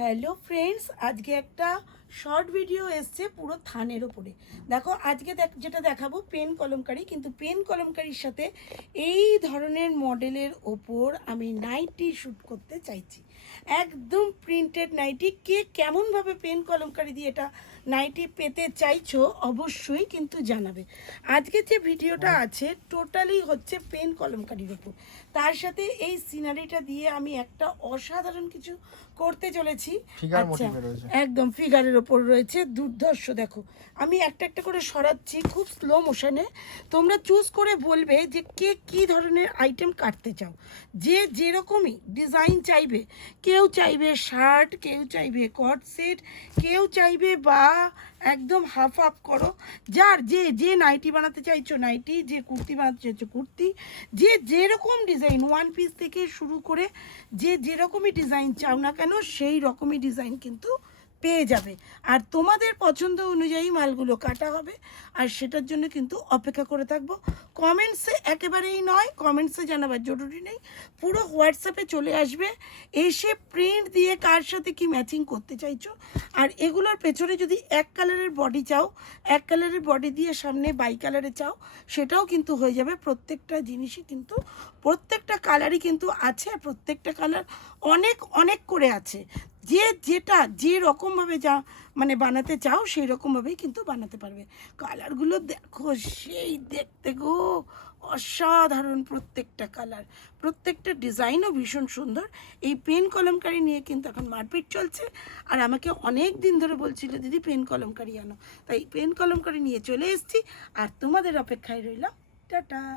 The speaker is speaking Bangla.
হ্যালো ফ্রেন্ডস, আজকে একটা শর্ট ভিডিও এসছে পুরো থানের ওপরে। দেখো আজকে যেটা দেখাবো পেন কলমকারি, কিন্তু পেন কলমকারির সাথে এই ধরনের মডেলের ওপর আমি নাইটি শ্যুট করতে চাইছি। একদম প্রিন্টেড নাইটি। কে কেমনভাবে পেন কলমকারি দিয়ে এটা নাইটি পেতে চাইছো অবশ্যই কিন্তু জানাবে। আজকে যে ভিডিওটা আছে টোটালি হচ্ছে পেন কলমকারির ওপর, তার সাথে এই সিনারিটা দিয়ে আমি একটা অসাধারণ কিছু করতে চলেছি। আচ্ছা, একদম ফিগারের ওপর রয়েছে দুর্ধর্ষ। দেখো আমি একটা একটা করে সরাচ্ছি খুব স্লো মোশনে। তোমরা চুজ করে বলবে যে কে কী ধরনের আইটেম কাটতে চাও, যে যেরকমই ডিজাইন চাইবে। কেউ চাইবে শার্ট, কেউ চাইবে কট সেট, কেউ চাইবে বা একদম হাফ হাফ করো। যার যে যে নাইটি বানাতে চাইছো নাইটি, যে কুর্তি বানাতে চাইছো কুর্তি, যে যেরকম ডিজাইন ওয়ান পিস থেকে শুরু করে যে যেরকমই ডিজাইন চাও না কেন সেই রকমই ডিজাইন কিন্তু পেয়ে যাবে। আর তোমাদের পছন্দ অনুযায়ী মালগুলো কাটা হবে, আর সেটার জন্য কিন্তু অপেক্ষা করে থাকবো। কমেন্টসে একেবারেই নয়, কমেন্টসে জানাবার জরুরি নেই, পুরো হোয়াটসঅ্যাপে চলে আসবে, এসে প্রিন্ট দিয়ে কার সাথে কি ম্যাচিং করতে চাইছো। আর এগুলোর পেছনে যদি এক কালারের বডি চাও, এক কালারের বডি দিয়ে সামনে বাই কালারে চাও, সেটাও কিন্তু হয়ে যাবে। প্রত্যেকটা জিনিসই কিন্তু প্রত্যেকটা কালারই কিন্তু আছে, প্রত্যেকটা কালার অনেক অনেক করে আছে। যে যেটা যে রকমভাবে যা মানে বানাতে চাও সেই রকমভাবেই কিন্তু বানাতে পারবে। কালারগুলো দেখো সেই দেখতে গো, অসাধারণ প্রত্যেকটা কালার, প্রত্যেকটা ডিজাইনও ভীষণ সুন্দর। এই পেন কলমকারি নিয়ে কিন্তু এখন মারপিট চলছে, আর আমাকে অনেক দিন ধরে বলছিল দিদি পেন কলমকারি আনো, তাই পেন কলমকারি নিয়ে চলে এসেছি আর তোমাদের অপেক্ষায় রইলাম। টাটা।